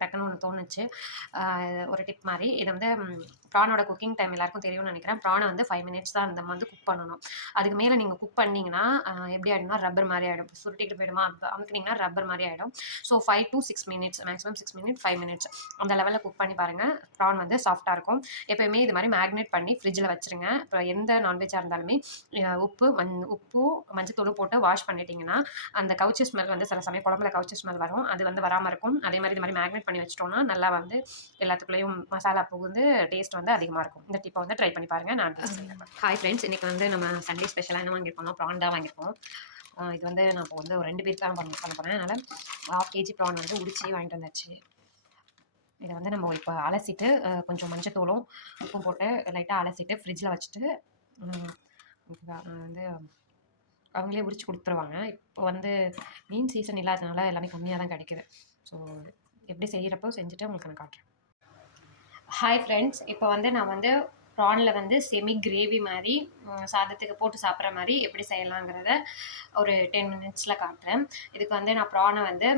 டக்குன்னு ஒன்று தோணுச்சு. ஒரு டிப் மாதிரி. இது வந்து ப்ரானோட குக்கிங் டைம் எல்லாருக்கும் தெரியும்னு நினைக்கிறேன். ப்ரானை வந்து 5 மினிட்ஸ் தான் நம்ம வந்து குக் பண்ணணும். அதுக்கு மேலே நீங்கள் குக் பண்ணிங்கன்னா எப்படி ஆகிடும்னா ரப்பர் மாதிரி ஆகிடும். சுருட்டிட்டு போயிடுமா, அமுக்குனிங்கன்னா ரப்பர் மாதிரி ஆகிடும். So 5 to 6 minutes, maximum 6 minutes 5 minutes அந்த லெவலில் குக் பண்ணி பாருங்கள். ப்ரான் வந்து சாஃப்ட்டாக இருக்கும். எப்போயுமே இது மாதிரி மேக்னேட் பண்ணி ஃப்ரிட்ஜில் வச்சுருங்க. இப்போ எந்த நான்வெஜ்ஜாக இருந்தாலுமே உப்பு மஞ்சத்தூள் போட்டு வாஷ் பண்ணிட்டீங்கன்னா அந்த கவுச்சி ஸ்மெல் வந்து சில சமயம் குழம்புல கவுச்சி ஸ்மெல் வரும். அது வந்து வராமல் இருக்கும். அதே மாதிரி இது மாதிரி மேக்னேட் பண்ணி வச்சிட்டோம்னா நல்லா வந்து எல்லாத்துக்குள்ளேயும் மசாலா புகுந்து டேஸ்ட் வந்து அதிகமாக இருக்கும். இந்த டிப்பை வந்து ட்ரை பண்ணி பாருங்கள். நான் ஹாய் ஃப்ரெண்ட்ஸ், இன்றைக்கி வந்து நம்ம சண்டே ஸ்பெஷலாக என்ன வாங்கியிருக்கோம், ப்ரான் தான் வாங்கியிருக்கோம். இது வந்து நான் இப்போ வந்து ஒரு 2 பேருக்கு தான் பண்ண போகிறேன். அதனால் 1/2 kg ப்ரான் வந்து உடிச்சு வாங்கிட்டு வந்தாச்சு. இதை வந்து நம்ம இப்போ அலசிட்டு கொஞ்சம் மஞ்சத்தூளும் உப்பும் போட்டு லைட்டாக அலசிட்டு ஃப்ரிட்ஜில் வச்சுட்டு வந்து அவங்களே உரிச்சு கொடுத்துருவாங்க. இப்போ வந்து மீன் சீசன் இல்லாததுனால எல்லாமே கம்மியாக தான் கிடைக்குது. ஸோ எப்படி செய்கிறப்போ செஞ்சுட்டு உங்களுக்கு நான் காட்டுறேன். ஹாய் ஃப்ரெண்ட்ஸ், இப்போ வந்து நான் வந்து ப்ரானில் வந்து செமி கிரேவி மாதிரி சாதத்துக்கு போட்டு சாப்பிட்ற மாதிரி எப்படி செய்யலாங்கிறத ஒரு 10 மினிட்ஸில் காட்டுறேன். இதுக்கு வந்து நான் ப்ரானை வந்து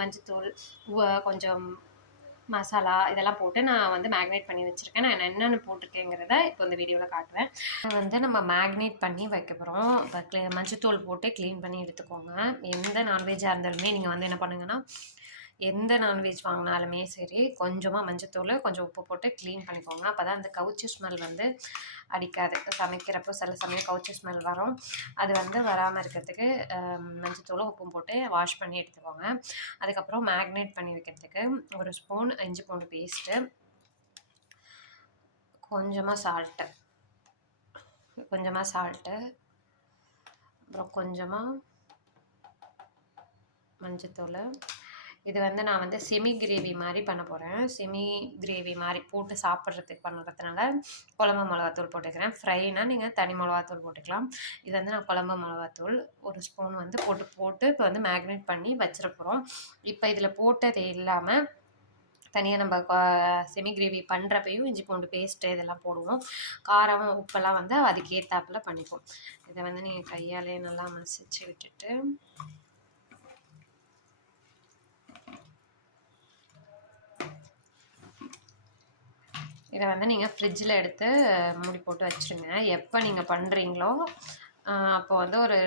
மஞ்சத்தூள் கொஞ்சம் மசாலா இதெல்லாம் போட்டு நான் வந்து மேக்னேட் பண்ணி வச்சுருக்கேன். நான் என்னென்னு போட்டிருக்கேங்கிறத இப்போ இந்த வீடியோவில் காட்டுவேன். வந்து நம்ம மேக்னேட் பண்ணி வைக்க போகிறோம். இப்போ மஞ்சத்தூள் போட்டு க்ளீன் பண்ணி எடுத்துக்கோங்க. எந்த நான்வெஜ்ஜாக இருந்தாலுமே நீங்கள் வந்து என்ன பண்ணுங்கன்னா, எந்த நான்வெஜ் வாங்கினாலுமே சரி கொஞ்சமாக மஞ்சத்தூள் கொஞ்சம் உப்பு போட்டு க்ளீன் பண்ணிக்கோங்க. அப்போ தான் அந்த கவுச்சி ஸ்மெல் வந்து அடிக்காது. சமைக்கிறப்போ சில சமயம் கவுச்சி ஸ்மெல் வரும். அது வந்து வராமல் இருக்கிறதுக்கு மஞ்சத்தூளும் உப்பும் போட்டு வாஷ் பண்ணி எடுத்துக்கோங்க. அதுக்கப்புறம் மேக்னேட் பண்ணி வைக்கிறதுக்கு ஒரு ஸ்பூன் இஞ்சி பூண்டு பேஸ்ட்டு, கொஞ்சமாக சால்ட்டு, அப்புறம் கொஞ்சமாக மஞ்சத்தூள். இது வந்து நான் வந்து செமி கிரேவி மாதிரி பண்ண போகிறேன். செமி கிரேவி மாதிரி போட்டு சாப்பிட்றதுக்கு பண்ணுறதுனால குழம்பு மிளகாத்தூள் போட்டுக்கிறேன். ஃப்ரைனால் நீங்கள் தனி மிளகாத்தூள் போட்டுக்கலாம். இது வந்து நான் குழம்பு மிளகாத்தூள் ஒரு ஸ்பூன் வந்து போட்டு இப்போ வந்து மேக்னேட் பண்ணி வச்சிட போகிறோம். இப்போ இதில் போட்டது இல்லாமல் தனியாக நம்ம செமி கிரேவி பண்ணுறப்பையும் இஞ்சி பூண்டு பேஸ்ட்டு இதெல்லாம் போடுவோம். காரம் உப்பெல்லாம் வந்து அதுக்கேற்றாப்புல பண்ணிப்போம். இதை வந்து நீங்கள் கையாலே நல்லா மசிச்சு விட்டுட்டு இதை வந்து நீங்கள் ஃப்ரிட்ஜில் எடுத்து மூடி போட்டு வச்சுருங்க. எப்போ நீங்கள் பண்ணுறீங்களோ அப்போ வந்து ஒரு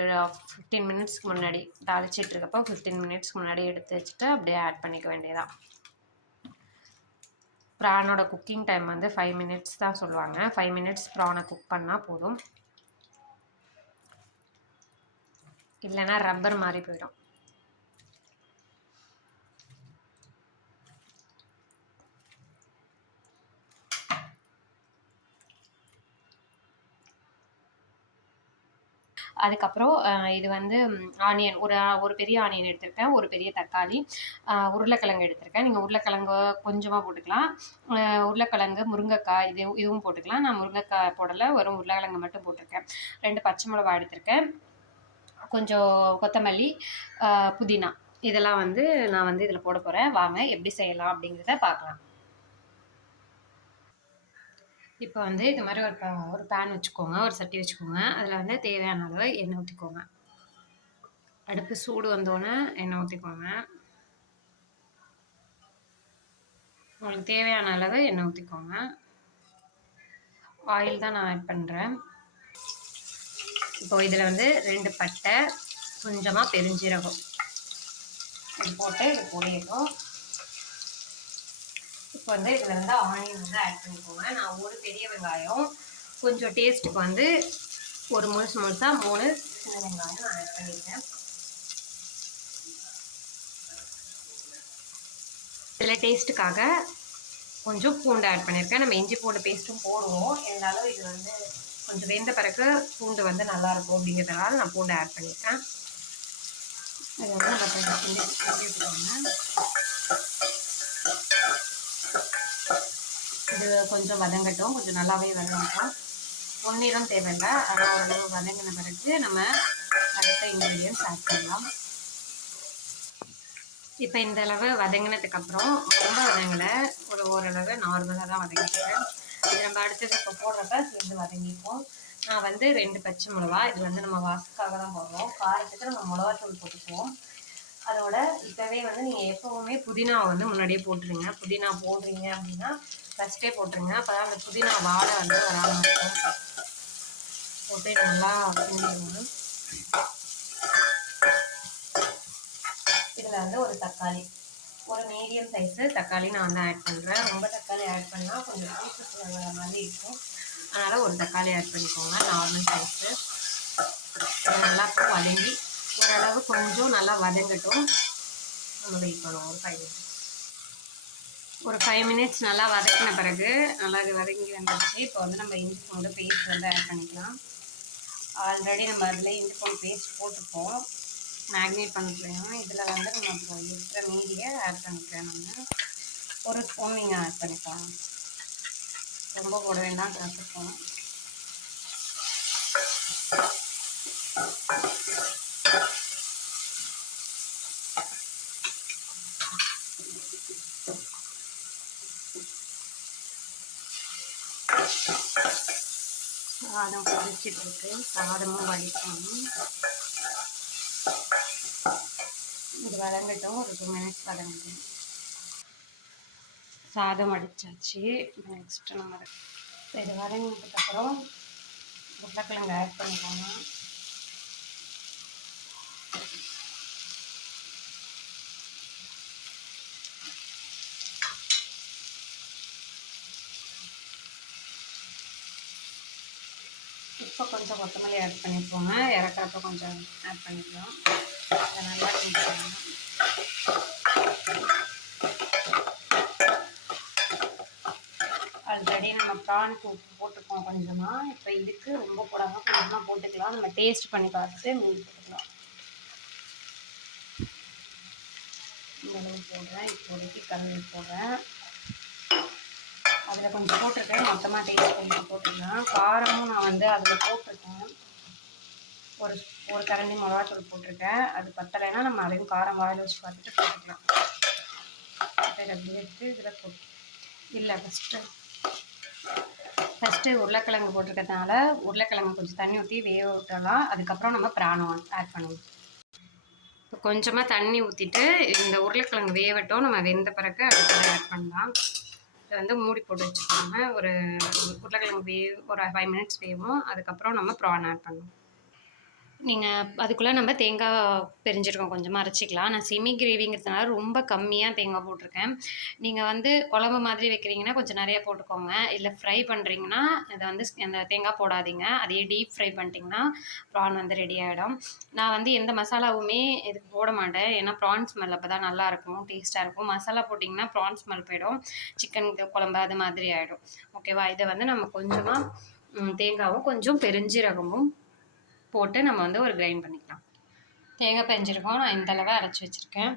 15 மினிட்ஸ்க்கு முன்னாடி தாளிச்சிட்ருக்கப்போ 15 மினிட்ஸ்க்கு முன்னாடி எடுத்து வச்சுட்டு அப்படியே ஆட் பண்ணிக்க வேண்டியதான். ப்ரானோட குக்கிங் டைம் வந்து 5 மினிட்ஸ் தான் சொல்லுவாங்க. 5 மினிட்ஸ் ப்ரானை குக் பண்ணால் போதும். இல்லைன்னா ரப்பர் மாதிரி போயிடும். அதுக்கப்புறம் இது வந்து ஆனியன் ஒரு பெரிய ஆனியன் எடுத்திருக்கேன், ஒரு பெரிய தக்காளி, உருளைக்கிழங்கு எடுத்திருக்கேன். நீங்கள் உருளைக்கிழங்கு கொஞ்சமாக போட்டுக்கலாம். உருளைக்கிழங்கு, முருங்கைக்காய் இதுவும் போட்டுக்கலாம். நான் முருங்கைக்காய் போடலை, வெறும் உருளைக்கிழங்கு மட்டும் போட்டிருக்கேன். 2 பச்சை மிளகாய் எடுத்திருக்கேன், கொஞ்சம் கொத்தமல்லி, புதினா இதெல்லாம் வந்து நான் வந்து இதில் போட போகிறேன். வாங்க எப்படி செய்யலாம் அப்படிங்கிறத பார்க்கலாம். இப்போ வந்து இது மாதிரி ஒரு பேன் வச்சுக்கோங்க, ஒரு சட்டி வச்சுக்கோங்க. அதில் வந்து தேவையான அளவு எண்ணெய் ஊற்றிக்கோங்க. அடுப்பு சூடு வந்தோடனே எண்ணெய் ஊற்றிக்கோங்க. உங்களுக்கு தேவையான அளவு எண்ணெய் ஊற்றிக்கோங்க. ஆயில் தான் நான் ஆட் பண்ணுறேன். இப்போ இதில் வந்து 2 பட்டை, கொஞ்சமாக பெருஞ்சீரகம் இது போட்டு இது பொரியணும். இப்போ வந்து இதில் வந்து ஆனியன் வந்து ஆட் பண்ணிக்கோங்க. நான் ஒரு பெரிய வெங்காயம், கொஞ்சம் டேஸ்ட்டுக்கு வந்து ஒரு முழுசாக 3 சின்ன வெங்காயம் நான் ஆட் பண்ணியிருக்கேன். இதில் டேஸ்ட்டுக்காக கொஞ்சம் பூண்டு ஆட் பண்ணியிருக்கேன். நம்ம இஞ்சி பூண்டு பேஸ்ட்டும் போடுவோம், இருந்தாலும் இது வந்து கொஞ்சம் வெந்த பிறகு பூண்டு வந்து நல்லாயிருக்கும் அப்படிங்கிறதுனால நான் பூண்டு ஆட் பண்ணியிருக்கேன். இது வந்து நம்ம இது கொஞ்சம் வதங்கட்டும், கொஞ்சம் நல்லாவே வதங்கட்டும். பொன்னிறம் தேவையில்லை, ஆனால் ஓரளவு வதங்கின பிறகு நம்ம அடுத்த இன்க்ரீடியன்ஸ் ஆட் பண்ணலாம். இப்போ இந்த அளவு வதங்கினதுக்கப்புறம் ரொம்ப வதங்கலை, ஓரளவு நார்மலாக தான் வதங்கிக்கிறேன். இது நம்ம அடுத்தது இப்போ போடுறப்ப சேர்ந்து வதங்கிப்போம். நான் வந்து 2 பச்சை மிளகா, இது வந்து நம்ம வாசக்காக தான் போடுறோம். காரத்துக்கு நம்ம மிளகாத்தூள் போட்டுக்குவோம். அதோட இப்போவே வந்து நீங்கள் எப்போவுமே புதினாவை வந்து முன்னாடியே போட்டுருங்க. புதினா போடுறீங்க அப்படின்னா ஃபஸ்ட்டே போட்டுருங்க. அப்போ தான் அந்த புதினா வாடை வந்து வராமல் இருக்கும். போட்டு நல்லா கிண்டிடுங்க. இதில் வந்து ஒரு தக்காளி, ஒரு மீடியம் சைஸு தக்காளி நான் வந்து ஆட் பண்ணுறேன். ரொம்ப தக்காளி ஆட் பண்ணால் கொஞ்சம் பீசஸ் வர மாதிரி இருக்கும். அதனால் ஒரு தக்காளி ஆட் பண்ணிக்கோங்க, நார்மல் சைஸு. நல்லா வதங்கி ஓரளவு கொஞ்சம் நல்லா வதங்கட்டும். நம்ம வெயிட் பண்ணுவோம் ஒரு 5 மினிட்ஸ் நல்லா வதக்கின பிறகு நல்லா இது வதங்கி வந்துடுச்சு. இப்போ வந்து நம்ம இஞ்சி பூண்டு பேஸ்ட் வந்து ஆட் பண்ணிக்கலாம். ஆல்ரெடி நம்ம அதில் இஞ்சி பூண்டு பேஸ்ட் போட்டுப்போம், மேக்னேட் பண்ணுறோம். இதில் வந்து நம்ம இப்போ இருக்கிற மீதியை ஆட் பண்ணிக்கிறேன். நம்ம ஒரு ஸ்பூன் நீங்கள் ஆட் பண்ணிக்கலாம், ரொம்ப போட வேண்டாம், கற்றுப்போம். சாதம் கொதிச்சிட்ருக்கு, சாதமும் வடிக்கணும். இது வதங்கட்டும், ஒரு 2 மினிட்ஸ் வதங்கட்டும். சாதம் வடிச்சாச்சு. நெக்ஸ்ட்டு நம்ம இது வதங்கினதுக்கப்புறம் உருளைக்கிழங்கு ஆட் பண்ணிக்கோங்க. இப்போ கொஞ்சம் கொத்தமல்லி ஆட் பண்ணிக்கோங்க, இறக்குறப்ப கொஞ்சம் ஆட் பண்ணிக்கலாம். அதை நல்லா கிண்டிக்கோங்க. ஆல்ரெடி நம்ம ப்ரானுக்கு உப்பு போட்டுக்கோம் கொஞ்சமாக. இப்போ இதுக்கு ரொம்ப போடாமல் கொஞ்சமாக போட்டுக்கலாம். நம்ம டேஸ்ட் பண்ணி பார்த்துட்டு மீன் போட்டுக்கலாம். இந்த அளவு போடுறேன். இப்போதைக்கு கல்லுப்பு போடுறேன். அதில் கொஞ்சம் போட்டிருக்கேன், மொத்தமாக டேஸ்ட் பண்ணி போட்டுக்கலாம். காரமும் நான் வந்து அதில் போட்டிருக்கேன். ஒரு கரண்டி மிளகாத்தூள் போட்டிருக்கேன். அது பத்தலைன்னா நம்ம அதையும் காரம் வாயில் வச்சு பார்த்துட்டு போட்டுக்கலாம். இதை அப்படியே எடுத்து இதில் போட்டு இல்லை ஃபஸ்ட்டு உருளைக்கிழங்கு போட்டிருக்கிறதுனால உருளைக்கிழங்கு கொஞ்சம் தண்ணி ஊற்றி வேக விட்டலாம். அதுக்கப்புறம் நம்ம பிராணம் ஆட் பண்ணுவோம். இப்போ கொஞ்சமாக தண்ணி ஊற்றிட்டு இந்த உருளைக்கிழங்கு வேகட்டும். நம்ம வெந்த பிறகு அடுத்தது ஆட் பண்ணலாம். இதை வந்து மூடி போட்டு வச்சுக்கோங்க. ஒரு உருளைக்கிழங்கு ஒரு 5 மினிட்ஸ் வேகும். அதுக்கப்புறம் நம்ம ப்ரான் ஆட் பண்ணுவோம். நீங்கள் அதுக்குள்ளே நம்ம தேங்காய் பிரிஞ்சிருக்கோம், கொஞ்சமாக அரைச்சிக்கலாம். நான் செமி கிரேவிங்கிறதுனால ரொம்ப கம்மியாக தேங்காய் போட்டிருக்கேன். நீங்கள் வந்து குழம்பு மாதிரி வைக்கிறீங்கன்னா கொஞ்சம் நிறையா போட்டுக்கோங்க. இல்லை ஃப்ரை பண்ணுறீங்கன்னா இதை வந்து அந்த தேங்காய் போடாதீங்க. அதையே டீப் ஃப்ரை பண்ணிட்டிங்கன்னா ப்ரான் வந்து ரெடி ஆகிடும். நான் வந்து எந்த மசாலாவுமே இதுக்கு போட மாட்டேன், ஏன்னா ப்ரான் ஸ்மெல் அப்போ தான் நல்லாயிருக்கும், டேஸ்ட்டாக இருக்கும். மசாலா போட்டிங்கன்னா ப்ரான் ஸ்மெல் போயிடும், சிக்கன் குழம்பு அது மாதிரி ஆகிடும். ஓகேவா? இதை வந்து நம்ம கொஞ்சமாக தேங்காவும் கொஞ்சம் பெருஞ்சீரகமும் போட்டு நம்ம வந்து ஒரு கிரைண்ட் பண்ணிக்கலாம். தேங்காய் பெஞ்சிருக்கோம், நான் இந்த அளவு அரைச்சி வச்சுருக்கேன்.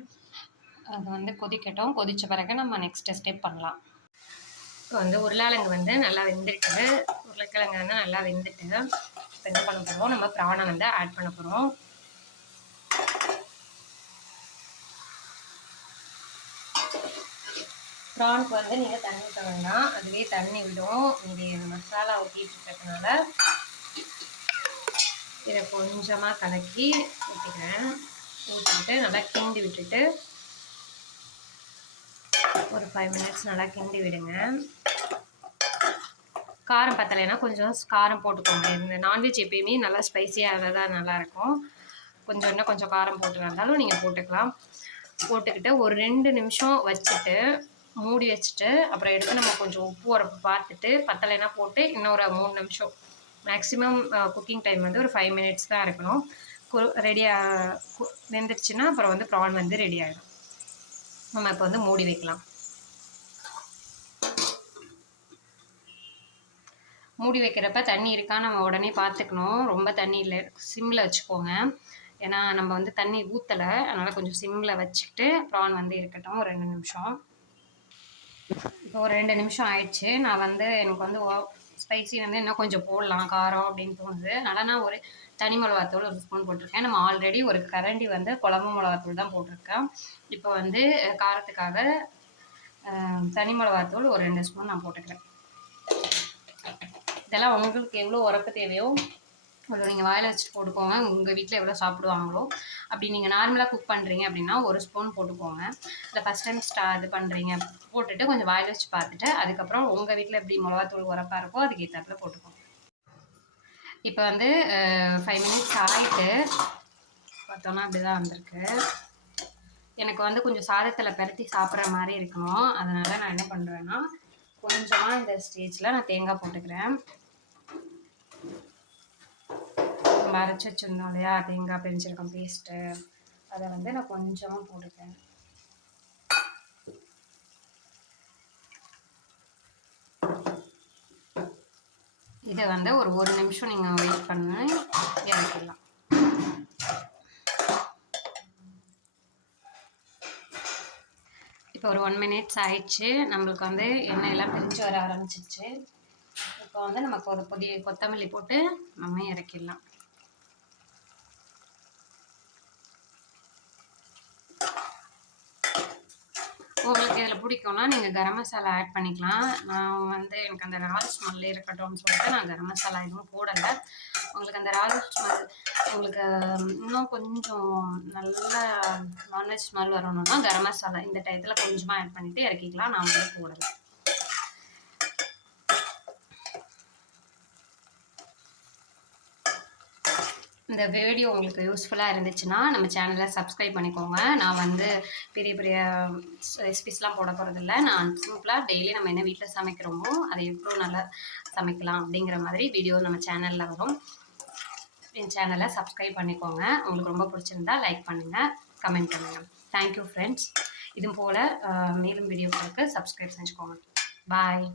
அது வந்து கொதிக்கட்டும். கொதித்த பிறகு நம்ம நெக்ஸ்ட் ஸ்டெப் பண்ணலாம். இப்போ வந்து உருளைக்கிழங்கு வந்து நல்லா வெந்துருக்குது. உருளைக்கிழங்கு வந்து நல்லா வெந்துட்டு இப்போ என்ன பண்ண போகிறோம், நம்ம ப்ரானை வந்து ஆட் பண்ண போகிறோம். ப்ரானுக்கு வந்து நீங்கள் தண்ணி ஊற்ற வேண்டாம், அதுவே தண்ணி விடும். இது மசாலா ஊற்றிட்டு இருக்கிறதுனால இதை கொஞ்சமாக கலக்கி ஊற்றிக்கிறேன். ஊற்றிட்டு நல்லா கிண்டி விட்டுட்டு ஒரு 5 மினிட்ஸ் நல்லா கிண்டி விடுங்க. காரம் பத்தலைன்னா கொஞ்சம் காரம் போட்டுக்கோங்க. இந்த நான்வெஜ் எப்பயுமே நல்லா ஸ்பைஸியாக தான் நல்லாயிருக்கும். இன்னும் கொஞ்சம் காரம் போட்டுருந்தாலும் நீங்கள் போட்டுக்கலாம். போட்டுக்கிட்டு ஒரு 2 நிமிஷம் வச்சுட்டு மூடி வச்சுட்டு அப்புறம் எடுத்து நம்ம கொஞ்சம் உப்பு உரப்பு பார்த்துட்டு பத்தலைன்னா போட்டு இன்னொரு 3 நிமிஷம், மேக்ஸிமம் குக்கிங் டைம் வந்து ஒரு 5 மினிட்ஸ் தான் இருக்கணும். ரெடியாக வெந்துருச்சுன்னா அப்புறம் வந்து ப்ரான் வந்து ரெடி ஆகிடும். நம்ம இப்போ வந்து மூடி வைக்கலாம். மூடி வைக்கிறப்ப தண்ணி இருக்கா நம்ம உடனே பார்த்துக்கணும். ரொம்ப தண்ணி இல்லை, சிம்மில் வச்சுக்கோங்க. ஏன்னா நம்ம வந்து தண்ணி ஊற்றலை, அதனால் கொஞ்சம் சிம்மில் வச்சுக்கிட்டு ப்ரான் வந்து இருக்கட்டும் ஒரு 2 நிமிஷம். இப்போ ஒரு 2 நிமிஷம் ஆயிடுச்சு. நான் வந்து எனக்கு வந்து ஸ்பைசி வந்து இன்னும் கொஞ்சம் போடலாம் காரம் அப்படின்னு தோணுது. அதனால் நான் ஒரு தனி மிளகாத்தூள் ஒரு ஸ்பூன் போட்டிருக்கேன். நம்ம ஆல்ரெடி ஒரு கரண்டி வந்து குழம்பு மிளகாத்தூள் தான் போட்டிருக்கேன். இப்போ வந்து காரத்துக்காக தனி மிளகாத்தூள் ஒரு 2 ஸ்பூன் நான் போட்டுக்கிறேன். இதெல்லாம் உங்களுக்கு எவ்வளோ உரப்பு தேவையோ இவ்வளோ நீங்கள் வாயில் வச்சுட்டு போட்டுக்கோங்க. உங்கள் வீட்டில் எவ்வளோ சாப்பிடுவாங்களோ அப்படி நீங்கள் நார்மலாக குக் பண்ணுறீங்க அப்படின்னா 1 ஸ்பூன் போட்டுக்கோங்க. இல்லை ஃபஸ்ட் டைம் இது பண்ணுறீங்க போட்டுட்டு கொஞ்சம் வாயில் வச்சு பார்த்துட்டு அதுக்கப்புறம் உங்கள் வீட்டில் எப்படி மிளகாத்தூள் உரப்பாக இருக்கோ அதுக்கு ஏற்றாப்புல போட்டுக்கோங்க. இப்போ வந்து 5 மினிட்ஸ் ஆகிட்டு பார்த்தோன்னா அப்படி தான் வந்திருக்கு. எனக்கு வந்து கொஞ்சம் சாதத்தில் பரத்தி சாப்பிட்ற மாதிரி இருக்கணும். அதனால் நான் என்ன பண்ணுறேன்னா கொஞ்சமாக இந்த ஸ்டேஜில் நான் தேங்காய் போட்டுக்கிறேன். நம்ம அரைச்சி வச்சுருந்தோம் இல்லையா தேங்காய் பெருஞ்சீரகம் பேஸ்ட்டு, அதை வந்து நான் கொஞ்சமாக போட்டுக்கிறேன். இதை வந்து ஒரு 1 நிமிஷம் நீங்கள் வெயிட் பண்ணி இறக்கிடலாம். இப்போ ஒரு 1 மினிட்ஸ் ஆயிடுச்சு. நம்மளுக்கு வந்து எண்ணெயெல்லாம் பிரிஞ்சு வர ஆரம்பிச்சிருச்சு. இப்போ வந்து நமக்கு ஒரு கொத்தமல்லி போட்டு நம்ம இறக்கிடலாம். உங்களுக்கு இதில் பிடிக்கும்னா நீங்கள் கரம் மசாலா ஆட் பண்ணிக்கலாம். நான் வந்து எனக்கு அந்த ரால் ஸ்மெல்லே இருக்கட்டும்னு சொல்லிட்டு நான் கரம் மசாலா எதுவும் போடலை. உங்களுக்கு அந்த ரால் ஸ்மெல் உங்களுக்கு இன்னும் கொஞ்சம் நல்லா நான்வெஜ் ஸ்மெல் வரணும்னா கரம் மசாலா இந்த டயத்தில் கொஞ்சமாக ஆட் பண்ணிவிட்டு இறக்கிக்கலாம். நான் வந்து போடலை. இந்த வீடியோ உங்களுக்கு யூஸ்ஃபுல்லாக இருந்துச்சுன்னா நம்ம சேனலை சப்ஸ்கிரைப் பண்ணிக்கோங்க. நான் வந்து பெரிய பெரிய ரெசிபிஸ்லாம் போட போகிறதில்ல. நான் சிம்பிளாக டெய்லி நம்ம என்ன வீட்டில் சமைக்கிறோமோ அதை எவ்வளோ நல்லா சமைக்கலாம் அப்படிங்கிற மாதிரி வீடியோ நம்ம சேனலில் வரும். என் சேனலை சப்ஸ்கிரைப் பண்ணிக்கோங்க. உங்களுக்கு ரொம்ப பிடிச்சிருந்தா லைக் பண்ணுங்கள், கமெண்ட் பண்ணுங்கள். Thank you friends. இது போல் மேலும் வீடியோக்களுக்கு சப்ஸ்கிரைப் செஞ்சுக்கோங்க. பாய்.